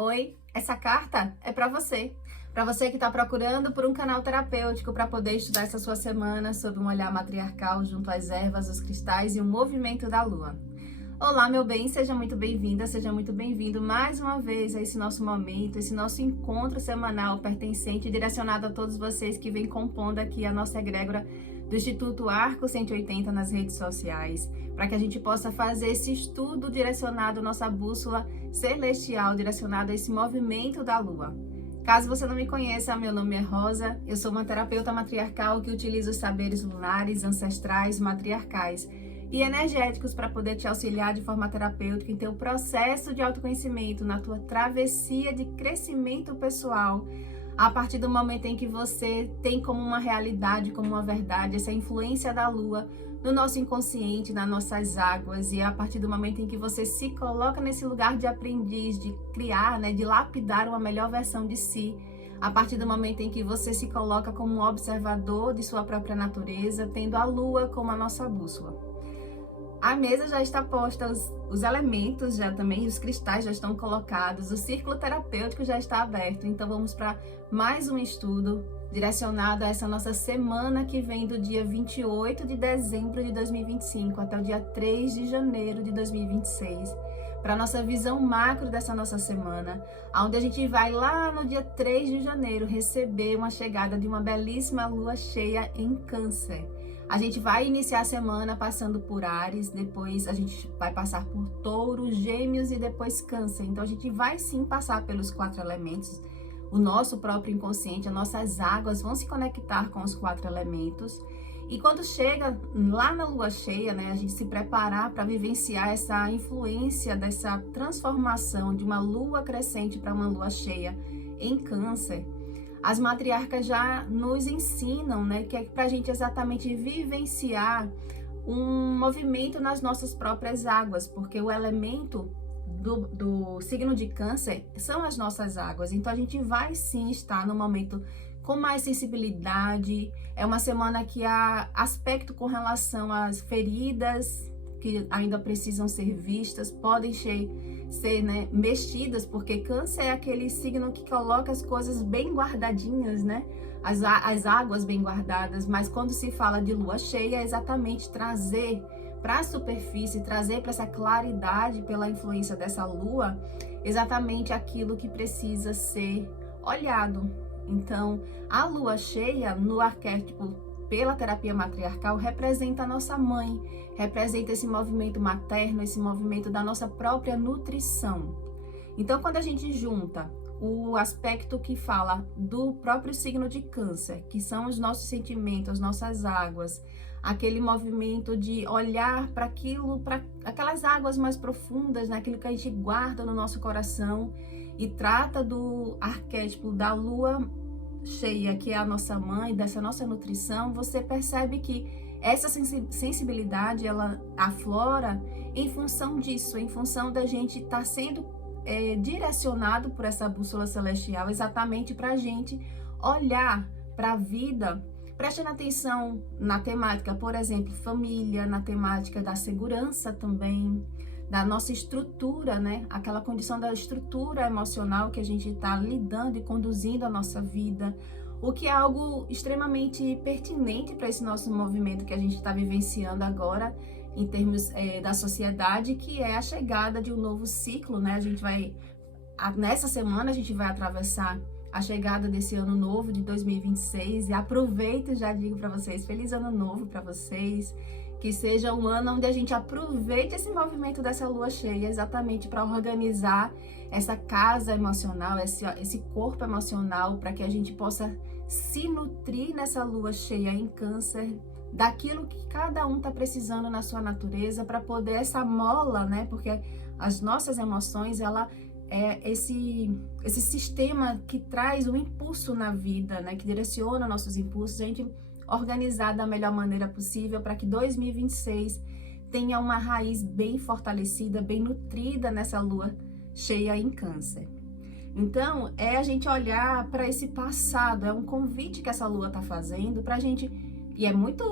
Oi, essa carta é para você. Para você que está procurando por um canal terapêutico para poder estudar essa sua semana sob um olhar matriarcal junto às ervas, os cristais e o movimento da lua. Olá, meu bem, seja muito bem-vinda, seja muito bem-vindo mais uma vez a esse nosso momento, esse nosso encontro semanal pertencente e direcionado a todos vocês que vêm compondo aqui a nossa egrégora do Instituto Arco 180 nas redes sociais, para que a gente possa fazer esse estudo direcionado, nossa bússola celestial, direcionado a esse movimento da lua. Caso você não me conheça, meu nome é Rosa, eu sou uma terapeuta matriarcal que utiliza os saberes lunares, ancestrais, matriarcais e energéticos para poder te auxiliar de forma terapêutica em teu processo de autoconhecimento, na tua travessia de crescimento pessoal, a partir do momento em que você tem como uma realidade, como uma verdade, essa influência da lua no nosso inconsciente, nas nossas águas, e a partir do momento em que você se coloca nesse lugar de aprendiz, de criar, de lapidar uma melhor versão de si, a partir do momento em que você se coloca como um observador de sua própria natureza, tendo a lua como a nossa bússola. A mesa já está posta, os elementos já também, os cristais já estão colocados, o círculo terapêutico já está aberto. Então vamos para mais um estudo direcionado a essa nossa semana que vem do dia 28 de dezembro de 2025 até o dia 3 de janeiro de 2026. Para a nossa visão macro dessa nossa semana, onde a gente vai lá no dia 3 de janeiro receber uma chegada de uma belíssima lua cheia em Câncer. A gente vai iniciar a semana passando por Áries, depois a gente vai passar por Touro, Gêmeos e depois Câncer. Então a gente vai sim passar pelos 4 elementos. O nosso próprio inconsciente, as nossas águas vão se conectar com os 4 elementos. E quando chega lá na lua cheia, a gente se preparar para vivenciar essa influência dessa transformação de uma lua crescente para uma lua cheia em Câncer. As matriarcas já nos ensinam, que é para a gente exatamente vivenciar um movimento nas nossas próprias águas, porque o elemento do signo de Câncer são as nossas águas. Então a gente vai sim estar no momento com mais sensibilidade. É uma semana que há aspecto com relação às feridas que ainda precisam ser vistas, podem ser mexidas, porque Câncer é aquele signo que coloca as coisas bem guardadinhas, as águas bem guardadas, mas quando se fala de lua cheia, é exatamente trazer para a superfície, trazer para essa claridade pela influência dessa lua, exatamente aquilo que precisa ser olhado. Então, a lua cheia no arquétipo pela terapia matriarcal representa a nossa mãe, representa esse movimento materno, esse movimento da nossa própria nutrição. Então, quando a gente junta o aspecto que fala do próprio signo de Câncer, que são os nossos sentimentos, as nossas águas, aquele movimento de olhar para aquilo, para aquelas águas mais profundas, aquilo que a gente guarda no nosso coração, e trata do arquétipo da lua cheia, que é a nossa mãe, dessa nossa nutrição, você percebe que essa sensibilidade, ela aflora em função disso, em função da gente estar sendo direcionado por essa bússola celestial, exatamente para a gente olhar para a vida, prestando atenção na temática, por exemplo, família, na temática da segurança também, da nossa estrutura, aquela condição da estrutura emocional que a gente está lidando e conduzindo a nossa vida, o que é algo extremamente pertinente para esse nosso movimento que a gente está vivenciando agora, em termos da sociedade, que é a chegada de um novo ciclo, A gente vai, nessa semana, a gente vai atravessar a chegada desse ano novo de 2026, e aproveito e já digo para vocês, feliz ano novo para vocês, que seja um ano onde a gente aproveite esse movimento dessa lua cheia exatamente para organizar essa casa emocional, esse corpo emocional, para que a gente possa se nutrir nessa lua cheia em Câncer, daquilo que cada um está precisando na sua natureza, para poder essa mola, porque as nossas emoções, ela é esse sistema que traz um impulso na vida, que direciona nossos impulsos, a gente organizar da melhor maneira possível para que 2026 tenha uma raiz bem fortalecida, bem nutrida nessa lua cheia em Câncer. Então, é a gente olhar para esse passado, é um convite que essa lua está fazendo para a gente, e é muito,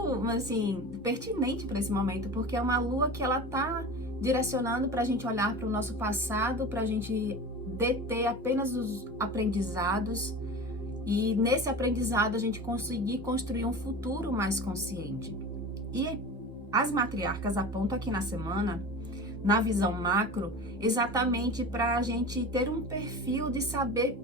pertinente para esse momento, porque é uma lua que ela está direcionando para a gente olhar para o nosso passado, para a gente deter apenas os aprendizados e nesse aprendizado a gente conseguir construir um futuro mais consciente. E as matriarcas apontam aqui na semana, na visão macro, exatamente para a gente ter um perfil de saber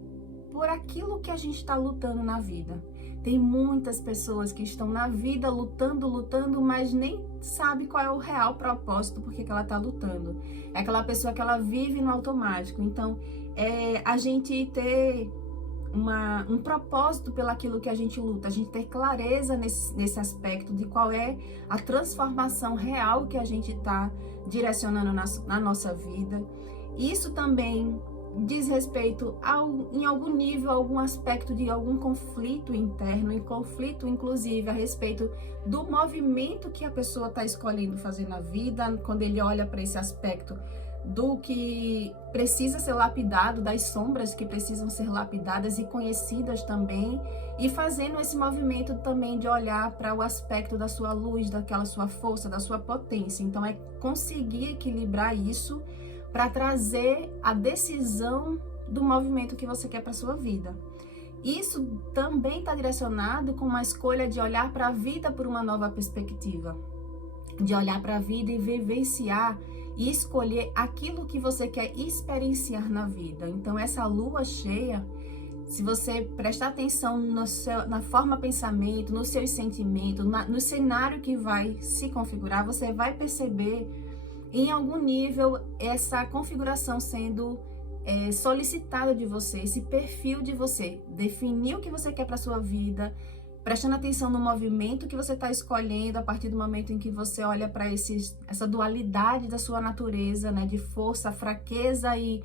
por aquilo que a gente está lutando na vida. Tem muitas pessoas que estão na vida lutando, mas nem sabe qual é o real propósito, porque que ela está lutando. É aquela pessoa que ela vive no automático. Então, a gente ter um propósito pelaquilo que a gente luta, a gente ter clareza nesse aspecto de qual é a transformação real que a gente está direcionando na nossa vida. Isso também diz respeito em algum nível, algum aspecto de algum conflito interno, e conflito inclusive a respeito do movimento que a pessoa está escolhendo fazer na vida, quando ele olha para esse aspecto do que precisa ser lapidado, das sombras que precisam ser lapidadas e conhecidas também, e fazendo esse movimento também de olhar para o aspecto da sua luz, daquela sua força, da sua potência. Então é conseguir equilibrar isso para trazer a decisão do movimento que você quer para sua vida. Isso também está direcionado com uma escolha de olhar para a vida por uma nova perspectiva, de olhar para a vida e vivenciar e escolher aquilo que você quer experienciar na vida. Então essa lua cheia, se você prestar atenção na forma pensamento, nos seus sentimentos, no cenário que vai se configurar, você vai perceber em algum nível essa configuração sendo solicitada de você, esse perfil de você, definir o que você quer para sua vida, prestando atenção no movimento que você está escolhendo a partir do momento em que você olha para essa dualidade da sua natureza, né, de força, fraqueza e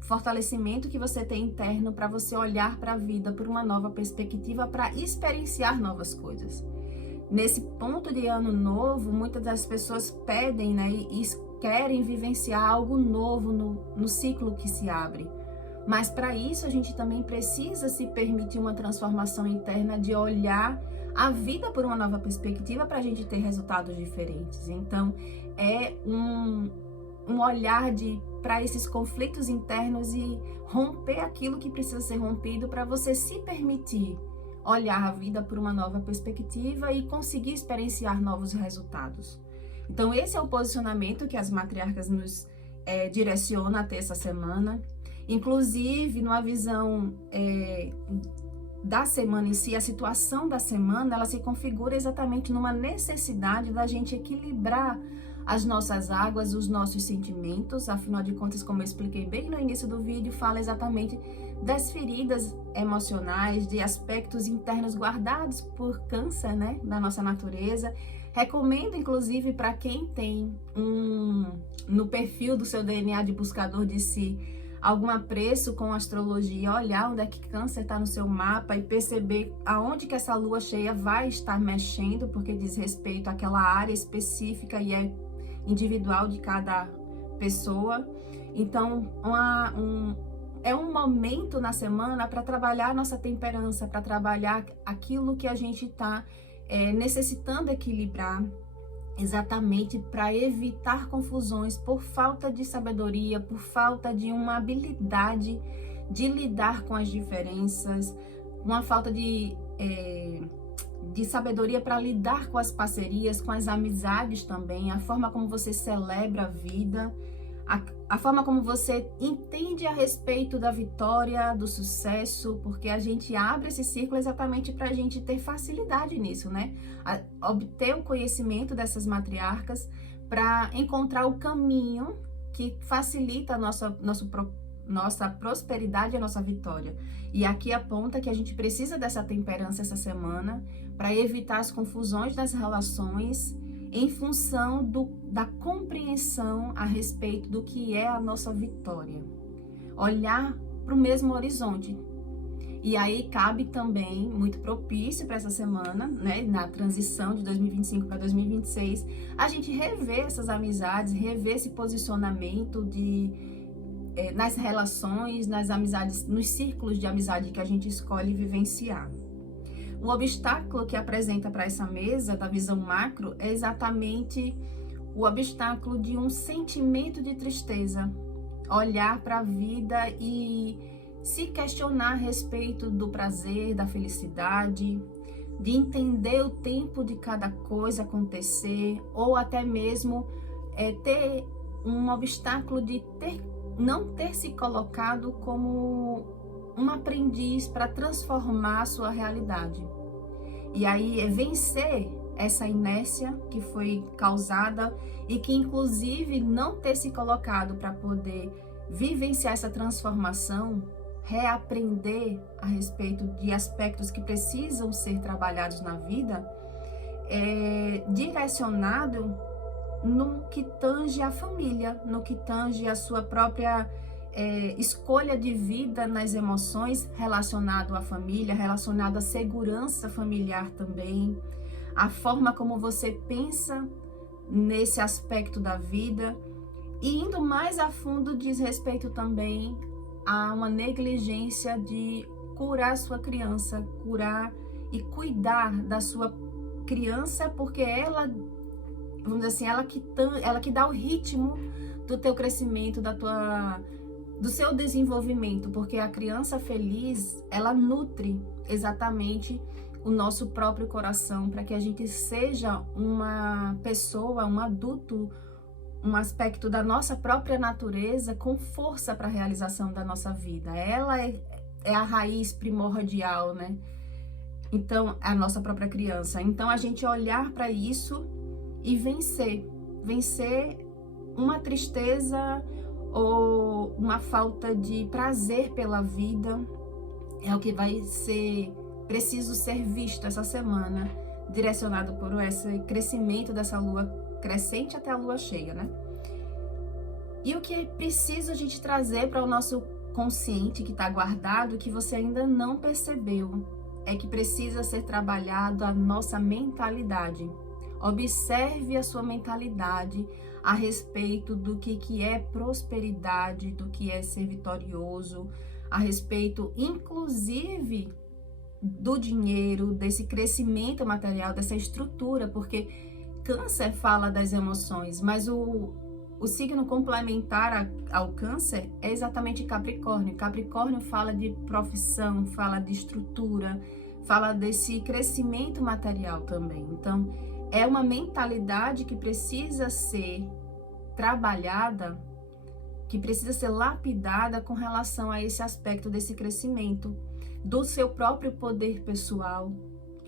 fortalecimento que você tem interno, para você olhar para a vida por uma nova perspectiva, para experienciar novas coisas. Nesse ponto de ano novo, muitas das pessoas pedem, né, e querem vivenciar algo novo no ciclo que se abre. Mas para isso a gente também precisa se permitir uma transformação interna, de olhar a vida por uma nova perspectiva para a gente ter resultados diferentes. Então é um olhar para esses conflitos internos e romper aquilo que precisa ser rompido, para você se permitir olhar a vida por uma nova perspectiva e conseguir experienciar novos resultados. Então esse é o posicionamento que as matriarcas nos direcionam até essa semana. Inclusive, numa visão da semana em si, a situação da semana, ela se configura exatamente numa necessidade da gente equilibrar as nossas águas, os nossos sentimentos. Afinal de contas, como eu expliquei bem no início do vídeo, fala exatamente das feridas emocionais, de aspectos internos guardados por câncer, né, da nossa natureza. Recomendo, inclusive, para quem tem no perfil do seu DNA de buscador de si algum apreço com astrologia, olhar onde é que câncer está no seu mapa e perceber aonde que essa lua cheia vai estar mexendo, porque diz respeito àquela área específica e é individual de cada pessoa. Então, é um momento na semana para trabalhar a nossa temperança, para trabalhar aquilo que a gente está necessitando equilibrar, exatamente para evitar confusões por falta de sabedoria, por falta de uma habilidade de lidar com as diferenças, uma falta de sabedoria para lidar com as parcerias, com as amizades também, a forma como você celebra a vida, a forma como você entende a respeito da vitória, do sucesso, porque a gente abre esse círculo exatamente para a gente ter facilidade nisso, né? Obter o conhecimento dessas matriarcas para encontrar o caminho que facilita a nossa prosperidade e a nossa vitória. E aqui aponta que a gente precisa dessa temperança essa semana para evitar as confusões das relações, em função da compreensão a respeito do que é a nossa vitória. Olhar para o mesmo horizonte. E aí cabe também, muito propício para essa semana, né, na transição de 2025 para 2026, a gente rever essas amizades, rever esse posicionamento nas relações, nas amizades, nos círculos de amizade que a gente escolhe vivenciar. O obstáculo que apresenta para essa mesa da visão macro é exatamente o obstáculo de um sentimento de tristeza. olhar para a vida e se questionar a respeito do prazer, da felicidade, de entender o tempo de cada coisa acontecer, ou até mesmo ter um obstáculo de não ter se colocado como um aprendiz para transformar a sua realidade. E aí vencer essa inércia que foi causada e que inclusive não ter se colocado para poder vivenciar essa transformação, reaprender a respeito de aspectos que precisam ser trabalhados na vida, direcionado no que tange a família, no que tange a sua própria escolha de vida nas emoções, relacionado à família, relacionado à segurança familiar também, a forma como você pensa nesse aspecto da vida. E indo mais a fundo diz respeito também a uma negligência de curar sua criança, curar e cuidar da sua criança, porque ela, vamos dizer assim, ela que dá o ritmo do teu crescimento, do seu desenvolvimento, porque a criança feliz, ela nutre exatamente o nosso próprio coração, para que a gente seja uma pessoa, um adulto, um aspecto da nossa própria natureza com força para a realização da nossa vida. Ela é a raiz primordial, né? Então, a nossa própria criança. Então, a gente olhar para isso e vencer uma tristeza ou uma falta de prazer pela vida, é o que vai ser preciso ser visto essa semana, direcionado por esse crescimento dessa lua crescente até a lua cheia, né? E o que é preciso a gente trazer para o nosso consciente que está guardado, que você ainda não percebeu, é que precisa ser trabalhado a nossa mentalidade. Observe a sua mentalidade a respeito do que é prosperidade, do que é ser vitorioso, a respeito, inclusive, do dinheiro, desse crescimento material, dessa estrutura, porque Câncer fala das emoções, mas o signo complementar ao Câncer é exatamente Capricórnio. Capricórnio fala de profissão, fala de estrutura, fala desse crescimento material também. Então, é uma mentalidade que precisa ser trabalhada, que precisa ser lapidada com relação a esse aspecto desse crescimento, do seu próprio poder pessoal.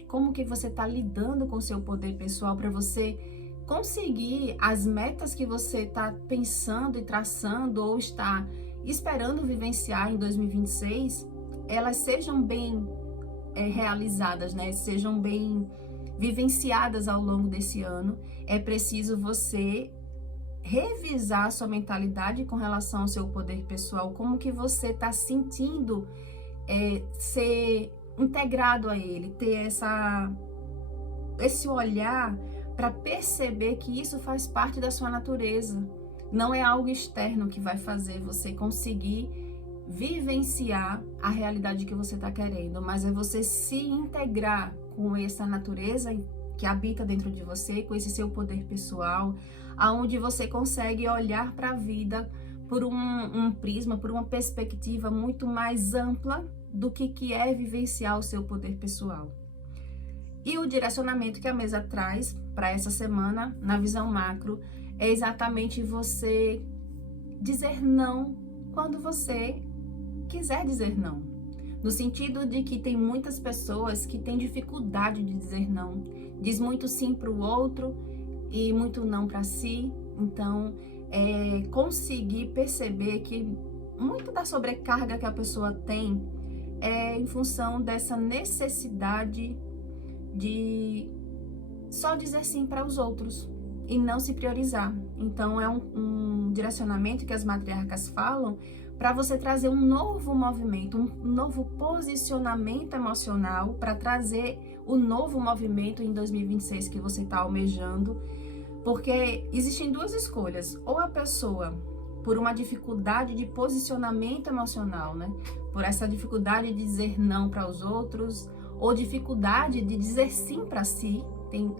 Como que você está lidando com o seu poder pessoal para você conseguir as metas que você está pensando e traçando ou está esperando vivenciar em 2026, elas sejam bem realizadas, né? Sejam bem vivenciadas ao longo desse ano. É preciso você revisar a sua mentalidade com relação ao seu poder pessoal, como que você está sentindo ser integrado a ele, ter esse olhar para perceber que isso faz parte da sua natureza. Não é algo externo que vai fazer você conseguir vivenciar a realidade que você está querendo, mas é você se integrar com essa natureza que habita dentro de você, com esse seu poder pessoal, aonde você consegue olhar para a vida por um prisma, por uma perspectiva muito mais ampla do que é vivenciar o seu poder pessoal. E o direcionamento que a mesa traz para essa semana, na visão macro, é exatamente você dizer não quando você quiser dizer não. No sentido de que tem muitas pessoas que têm dificuldade de dizer não. Diz muito sim para o outro e muito não para si. Então, conseguir perceber que muito da sobrecarga que a pessoa tem é em função dessa necessidade de só dizer sim para os outros e não se priorizar. Então, é um direcionamento que as matriarcas falam para você trazer um novo movimento, um novo posicionamento emocional para trazer o novo movimento em 2026 que você está almejando. Porque existem duas escolhas: ou a pessoa, por uma dificuldade de posicionamento emocional, né? Por essa dificuldade de dizer não para os outros, ou dificuldade de dizer sim para si. Tem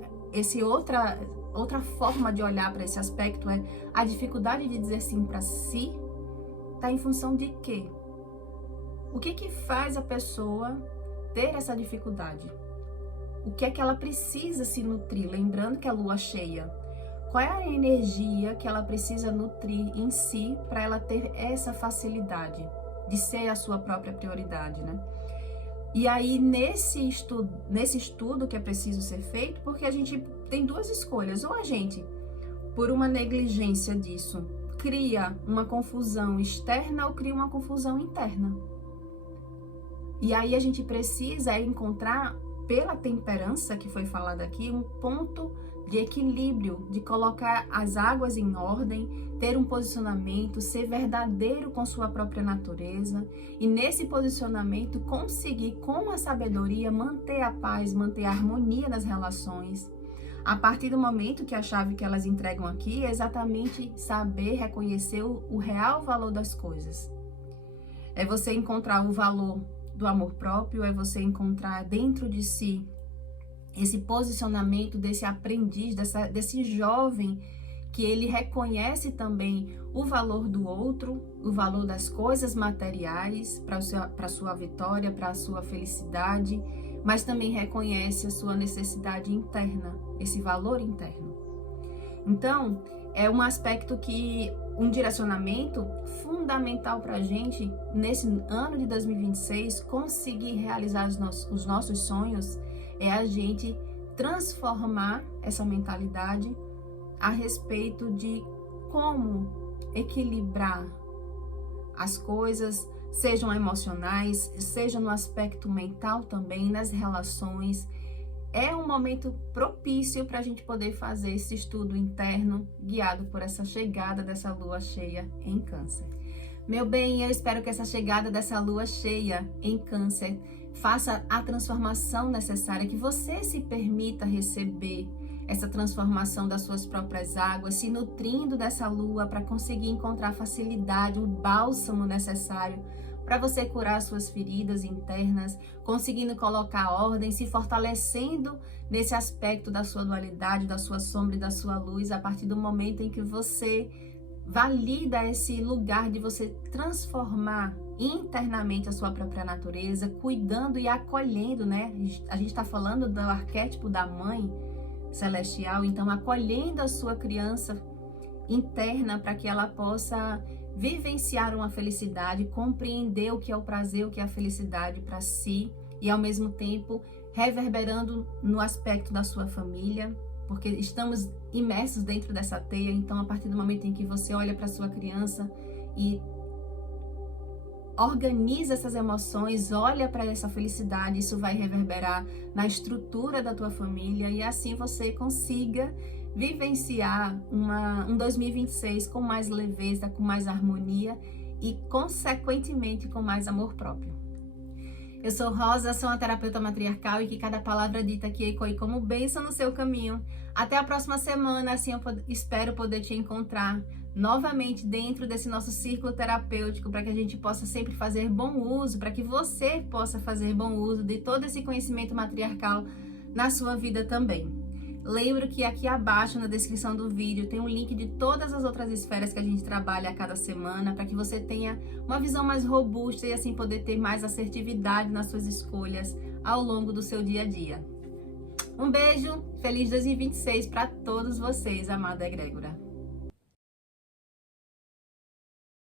outra forma de olhar para esse aspecto, é a dificuldade de dizer sim para si, Tá em função de quê? O que que faz a pessoa ter essa dificuldade? O que é que ela precisa se nutrir? Lembrando que a lua cheia, qual é a energia que ela precisa nutrir em si para ela ter essa facilidade de ser a sua própria prioridade, né? E aí, nesse estudo que é preciso ser feito, porque a gente tem duas escolhas. Ou a gente, por uma negligência disso, cria uma confusão externa ou cria uma confusão interna. E aí a gente precisa encontrar, pela temperança que foi falada aqui, um ponto de equilíbrio, de colocar as águas em ordem, ter um posicionamento, ser verdadeiro com sua própria natureza e nesse posicionamento conseguir com a sabedoria manter a paz, manter a harmonia nas relações. A partir do momento que a chave que elas entregam aqui é exatamente saber reconhecer o real valor das coisas. É você encontrar o valor do amor próprio, é você encontrar dentro de si esse posicionamento desse aprendiz, desse jovem que ele reconhece também o valor do outro, o valor das coisas materiais para a sua vitória, para a sua felicidade, mas também reconhece a sua necessidade interna, esse valor interno. Então, é um aspecto que, um direcionamento fundamental para a gente, nesse ano de 2026, conseguir realizar os nossos sonhos, é a gente transformar essa mentalidade a respeito de como equilibrar as coisas, sejam emocionais, seja no aspecto mental também, nas relações. É um momento propício para a gente poder fazer esse estudo interno, guiado por essa chegada dessa lua cheia em Câncer. Meu bem, eu espero que essa chegada dessa lua cheia em Câncer faça a transformação necessária, que você se permita receber essa transformação das suas próprias águas, se nutrindo dessa lua para conseguir encontrar facilidade, o bálsamo necessário para você curar suas feridas internas, conseguindo colocar ordem, se fortalecendo nesse aspecto da sua dualidade, da sua sombra e da sua luz, a partir do momento em que você valida esse lugar de você transformar internamente a sua própria natureza, cuidando e acolhendo, né? A gente está falando do arquétipo da mãe celestial, então acolhendo a sua criança interna para que ela possa vivenciar uma felicidade, compreender o que é o prazer, o que é a felicidade para si e ao mesmo tempo reverberando no aspecto da sua família, porque estamos imersos dentro dessa teia. Então, a partir do momento em que você olha para sua criança e organiza essas emoções, olha para essa felicidade, isso vai reverberar na estrutura da tua família e assim você consiga vivenciar um 2026 com mais leveza, com mais harmonia e, consequentemente, com mais amor próprio. Eu sou Rosa, sou uma terapeuta matriarcal e que cada palavra dita aqui ecoe como bênção no seu caminho. Até a próxima semana, assim eu espero poder te encontrar novamente dentro desse nosso círculo terapêutico, para que a gente possa sempre fazer bom uso, para que você possa fazer bom uso de todo esse conhecimento matriarcal na sua vida também. Lembro que aqui abaixo na descrição do vídeo tem um link de todas as outras esferas que a gente trabalha a cada semana, para que você tenha uma visão mais robusta e assim poder ter mais assertividade nas suas escolhas ao longo do seu dia a dia. Um beijo, feliz 2026 para todos vocês, amada egrégora.